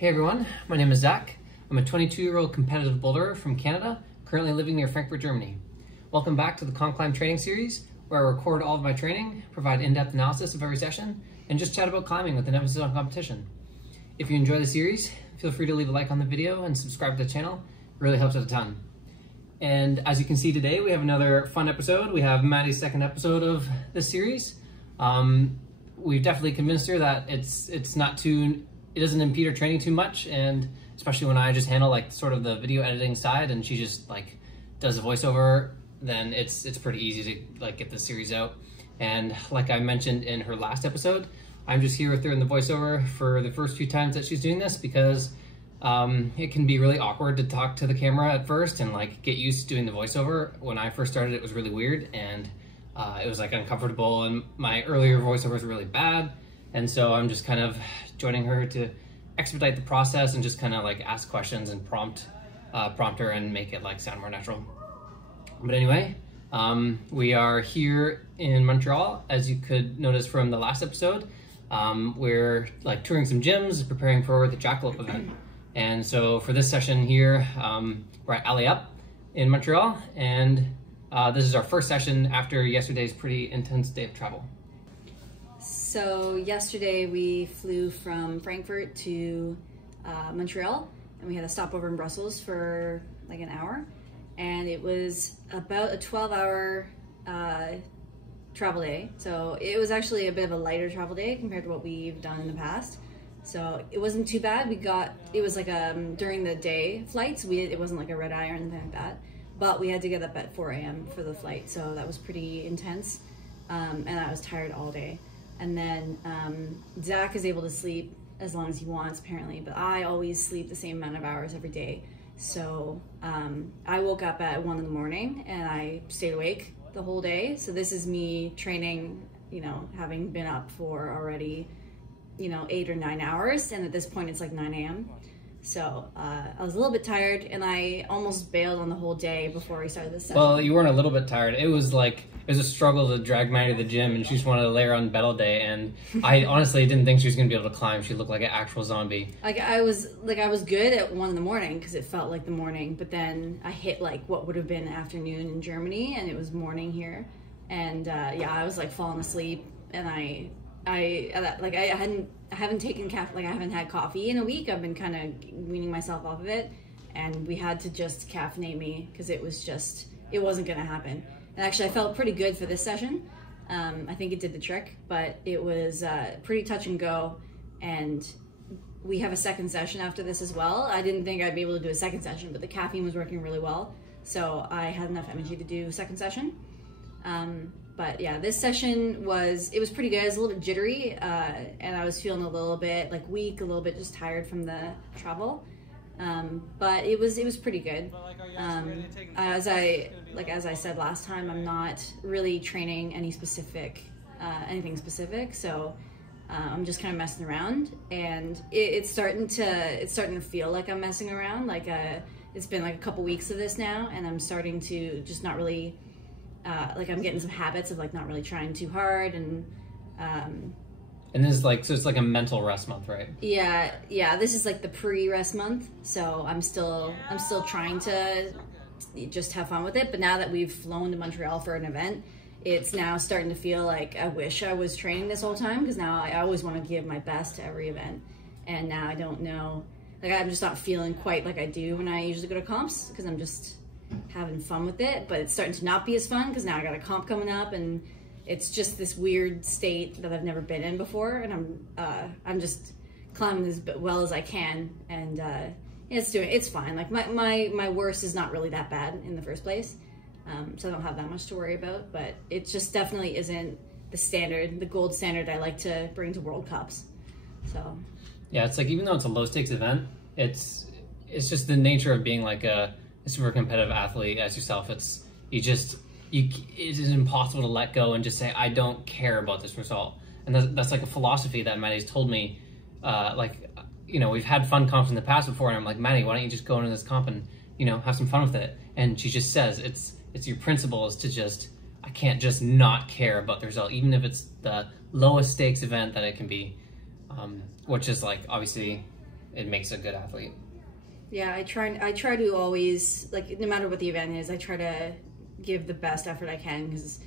Hey everyone, my name is Zach. I'm a 22-year-old competitive boulderer from Canada, currently living near Frankfurt, Germany. Welcome back to the COMPCLIMB training series, where I record all of my training, provide in-depth analysis of every session, and just chat about climbing with an emphasis on competition. If you enjoy the series, feel free to leave a like on the video and subscribe to the channel. It really helps out a ton. And as you can see today, we have another fun episode. We have Maddie's second episode of this series. We've definitely convinced her that it doesn't impede her training too much, and especially when I just handle like sort of the video editing side and she just like does a voiceover, then it's pretty easy to like get this series out. And like I mentioned in her last episode, I'm just here with her in the voiceover for the first few times that she's doing this because it can be really awkward to talk to the camera at first and like get used to doing the voiceover. When I first started, it was really weird and it was like uncomfortable, and my earlier voiceovers were really bad. And so I'm just kind of joining her to expedite the process and just kind of like ask questions and prompt her and make it like sound more natural. But anyway, we are here in Montreal, as you could notice from the last episode. We're like touring some gyms, preparing for the Jackalope event. And so for this session here, we're at Allez Up in Montreal, and this is our first session after yesterday's pretty intense day of travel. So yesterday we flew from Frankfurt to Montreal, and we had a stopover in Brussels for like an hour, and it was about a 12-hour travel day. So it was actually a bit of a lighter travel day compared to what we've done in the past. So it wasn't too bad. It was like during the day flights. It wasn't like a red eye or anything like that, but we had to get up at 4 a.m. for the flight, so that was pretty intense, and I was tired all day. And then Zach is able to sleep as long as he wants, apparently, but I always sleep the same amount of hours every day. So I woke up at 1 in the morning and I stayed awake the whole day. So this is me training, you know, having been up for already, you know, 8 or 9 hours. And at this point it's like 9 a.m. So I was a little bit tired, and I almost bailed on the whole day before we started this session. Well, you weren't a little bit tired. It was a struggle to drag Maddie to the gym, and she just wanted to lay her on battle day, and I honestly didn't think she was going to be able to climb. She looked like an actual zombie. I was good at 1 in the morning because it felt like the morning, but then I hit like what would have been afternoon in Germany, and it was morning here. And yeah, I was like falling asleep, and I haven't taken caffeine, like I haven't had coffee in a week. I've been kind of weaning myself off of it, and we had to just caffeinate me because it wasn't gonna happen. And actually I felt pretty good for this session. I think it did the trick, but it was pretty touch and go, and we have a second session after this as well. I didn't think I'd be able to do a second session, but the caffeine was working really well, so I had enough energy to do a second session. But yeah, this session was pretty good. It was a little bit jittery, and I was feeling a little bit like weak, a little bit just tired from the travel. But it was pretty good. As I said last time, I'm not really training anything specific, so I'm just kind of messing around, and it's starting to feel like I'm messing around. Like it's been like a couple weeks of this now, and I'm starting to just not really. Like I'm getting some habits of like not really trying too hard, and this is like, so it's like a mental rest month, right? Yeah, this is like the pre-rest month, so I'm still trying to just have fun with it. But now that we've flown to Montreal for an event, it's now starting to feel like I wish I was training this whole time, because now I always want to give my best to every event, and now I don't know, like I'm just not feeling quite like I do when I usually go to comps, because I'm just having fun with it. But it's starting to not be as fun because now I got a comp coming up, and it's just this weird state that I've never been in before, and I'm just climbing as well as I can, and it's fine. Like my worst is not really that bad in the first place, so I don't have that much to worry about. But it just definitely isn't the gold standard I like to bring to World Cups. So yeah, it's like, even though it's a low stakes event, it's just the nature of being like a super competitive athlete as yourself. It is impossible to let go and just say, I don't care about this result. And that's like a philosophy that Maddie's told me. Like, you know, we've had fun comps in the past before, and I'm like, Maddie, why don't you just go into this comp and, you know, have some fun with it? And she just says, it's your principle is to just, I can't just not care about the result, even if it's the lowest stakes event that it can be. Which is like, obviously, it makes a good athlete. Yeah, I try to always, like, no matter what the event is, I try to give the best effort I can, because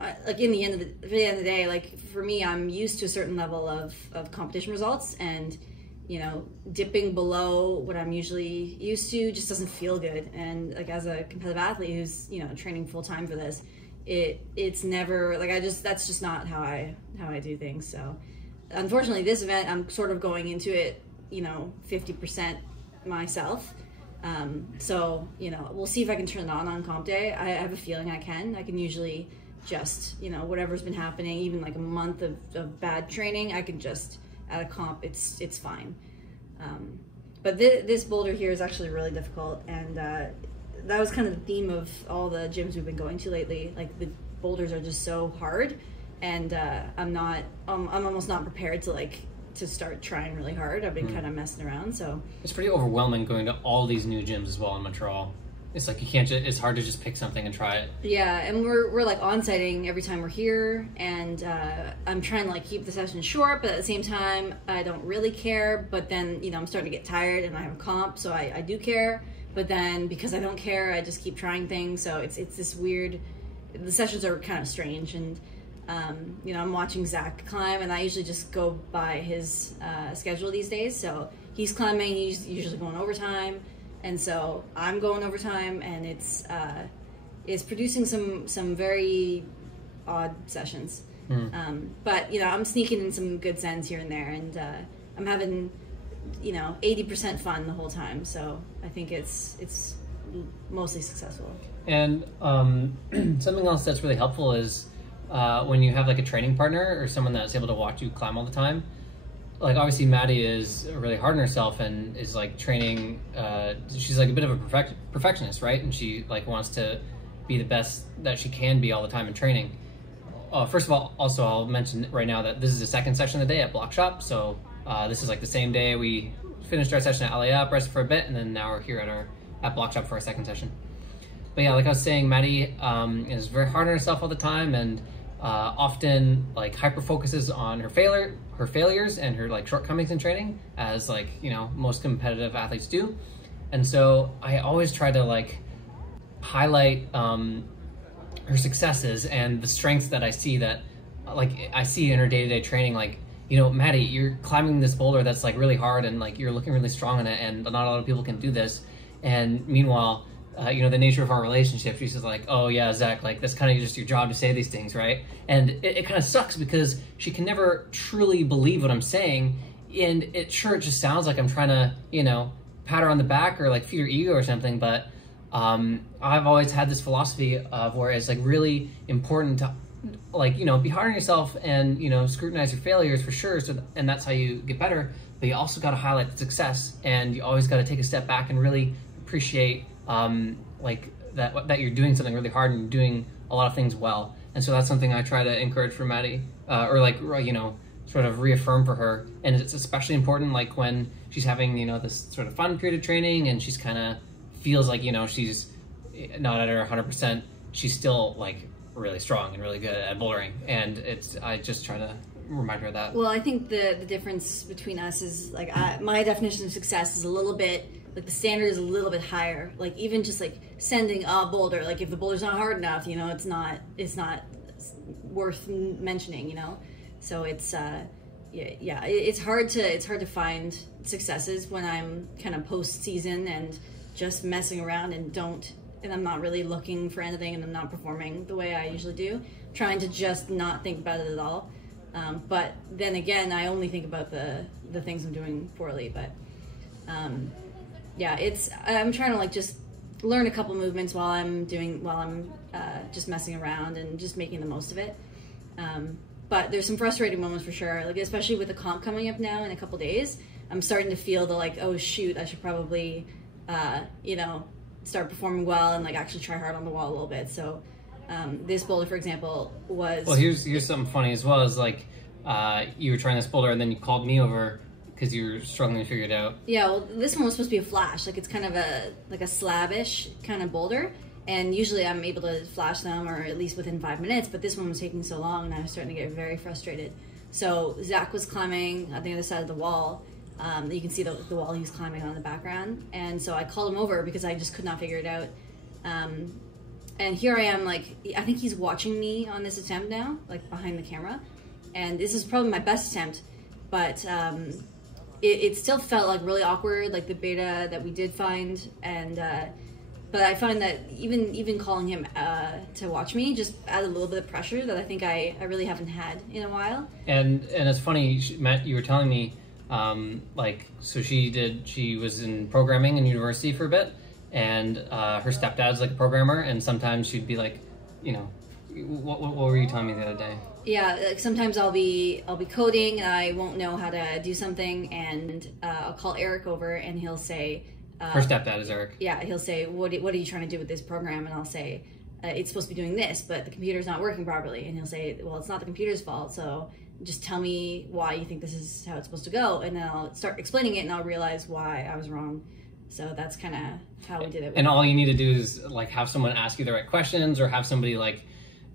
like at the end of the day, like for me, I'm used to a certain level of competition results, and you know, dipping below what I'm usually used to just doesn't feel good. And like as a competitive athlete who's, you know, training full time for this, it's never like that's just not how I do things. So unfortunately, this event, I'm sort of going into it, you know, 50% myself. So, you know, we'll see if I can turn it on comp day. I have a feeling I can usually just, you know, whatever's been happening, even like a month of bad training, I can just, at a comp, it's fine. But this boulder here is actually really difficult, and that was kind of the theme of all the gyms we've been going to lately. Like the boulders are just so hard, and I'm almost not prepared to start trying really hard. I've been kind of messing around, so it's pretty overwhelming going to all these new gyms as well in Montreal. It's like you can't just, it's hard to just pick something and try it. Yeah, and we're like on-siting every time we're here, and I'm trying to like keep the session short, but at the same time I don't really care. But then, you know, I'm starting to get tired and I have a comp, so I do care. But then because I don't care, I just keep trying things. So it's this weird, the sessions are kind of strange. And you know, I'm watching Zach climb, and I usually just go by his schedule these days. So he's climbing, he's usually going overtime, and so I'm going overtime, and it's producing some very odd sessions. But you know, I'm sneaking in some good sends here and there, and I'm having, you know, 80% fun the whole time. So I think it's mostly successful. And something else that's really helpful is when you have like a training partner or someone that's able to watch you climb all the time. Like obviously Maddie is really hard on herself and is like training, she's like a bit of a perfectionist, right? And she like wants to be the best that she can be all the time in training. First of all, also I'll mention right now that this is the second session of the day at Bloc Shop. So this is like the same day we finished our session at Allez Up, rested for a bit, and then now we're here at Bloc Shop for our second session. But yeah, like I was saying, Maddie is very hard on herself all the time, and often like hyper focuses on her failures and her like shortcomings in training, as like, you know, most competitive athletes do. And so I always try to like highlight her successes and the strengths that I see that like I see in her day-to-day training. Like, you know, Maddie, you're climbing this boulder that's like really hard, and like you're looking really strong in it, and not a lot of people can do this. And meanwhile, you know, the nature of our relationship, she's just like, oh yeah, Zach, like that's kind of just your job to say these things, right? And it kind of sucks because she can never truly believe what I'm saying, and it just sounds like I'm trying to, you know, pat her on the back or like feed her ego or something. But I've always had this philosophy of where it's like really important to like, you know, be hard on yourself and, you know, scrutinize your failures for sure, and that's how you get better. But you also got to highlight the success, and you always got to take a step back and really appreciate like that you're doing something really hard and you're doing a lot of things well. And so that's something I try to encourage for Maddie, or like, you know, sort of reaffirm for her. And it's especially important like when she's having, you know, this sort of fun period of training and she's kind of feels like, you know, she's not at her 100%, she's still like really strong and really good at bouldering. And I just try to remind her of that. Well, I think the difference between us is like my definition of success is a little bit like the standard is a little bit higher. Like even just like sending a boulder, like if the boulder's not hard enough, you know, it's not worth mentioning, you know. So it's yeah, it's hard to find successes when I'm kind of post season and just messing around and I'm not really looking for anything, and I'm not performing the way I usually do, trying to just not think about it at all. But then again, I only think about the things I'm doing poorly. But yeah, I'm trying to like just learn a couple movements while I'm just messing around and just making the most of it. But there's some frustrating moments for sure, like especially with the comp coming up now in a couple days. I'm starting to feel the like, oh shoot, I should probably you know, start performing well and like actually try hard on the wall a little bit. So this boulder, for example, was... Well, here's something funny as well, is like you were trying this boulder and then you called me over because you were struggling to figure it out. Yeah, well, this one was supposed to be a flash. Like it's kind of a slab-ish kind of boulder, and usually I'm able to flash them, or at least within 5 minutes, but this one was taking so long and I was starting to get very frustrated. So Zach was climbing on the other side of the wall, You can see the wall he's climbing on in the background. And so I called him over because I just could not figure it out. And here I am, like, I think he's watching me on this attempt now, like behind the camera. And this is probably my best attempt, but it still felt like really awkward, like the beta that we did find. And but I find that even calling him to watch me just added a little bit of pressure that I think I really haven't had in a while. And it's funny, Matt, you were telling me, so she was in programming in university for a bit, and her stepdad's like a programmer, and sometimes she'd be like, you know, what were you telling me the other day? Yeah, like sometimes I'll be coding and I won't know how to do something, and I'll call Eric over and he'll say, her stepdad is Eric. Yeah, he'll say, what are you trying to do with this program? And I'll say, it's supposed to be doing this, but the computer's not working properly. And he'll say, well, it's not the computer's fault, so just tell me why you think this is how it's supposed to go. And then I'll start explaining it and I'll realize why I was wrong. So that's kind of how we did it. And all you need to do is like have someone ask you the right questions, or have somebody like,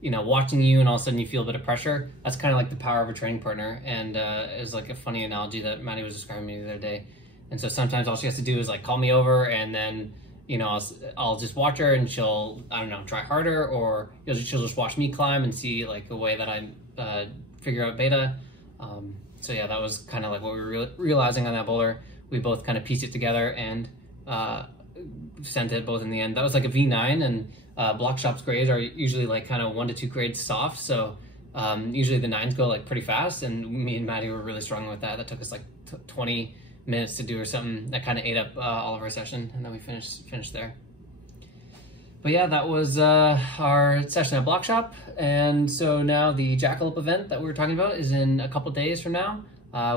you know, watching you, and all of a sudden you feel a bit of pressure. That's kind of like the power of a training partner. And it's like a funny analogy that Maddie was describing to me the other day. And so sometimes all she has to do is like call me over, and then, you know, I'll just watch her, and she'll, I don't know, try harder, or she'll just watch me climb and see like a way that I figure out beta. So yeah, that was kind of like what we were realizing on that boulder. We both kind of pieced it together and sent it both in the end. That was like a V9, and Bloc Shop's grades are usually like kind of 1 to 2 grades soft. So usually the 9s go like pretty fast, and me and Maddie were really struggling with that. That took us like 20 minutes to do or something. That kind of ate up all of our session, and then we finished there. But yeah, that was our session at Bloc Shop. And so now the Jackalope event that we were talking about is in a couple days from now.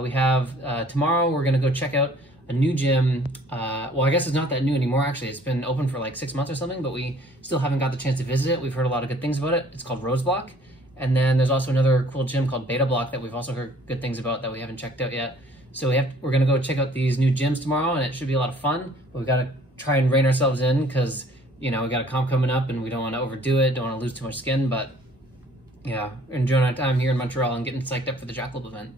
We have tomorrow, we're gonna go check out a new gym. Well, I guess it's not that new anymore, actually. It's been open for like 6 months or something, but we still haven't got the chance to visit it. We've heard a lot of good things about it. It's called Rose Block. And then there's also another cool gym called Beta Block that we've also heard good things about that we haven't checked out yet. So we're gonna go check out these new gyms tomorrow, and it should be a lot of fun. But we gotta try and rein ourselves in, because, you know, we got a comp coming up and we don't want to overdo it, don't want to lose too much skin. But yeah, enjoying our time here in Montreal and getting psyched up for the Jackalope event.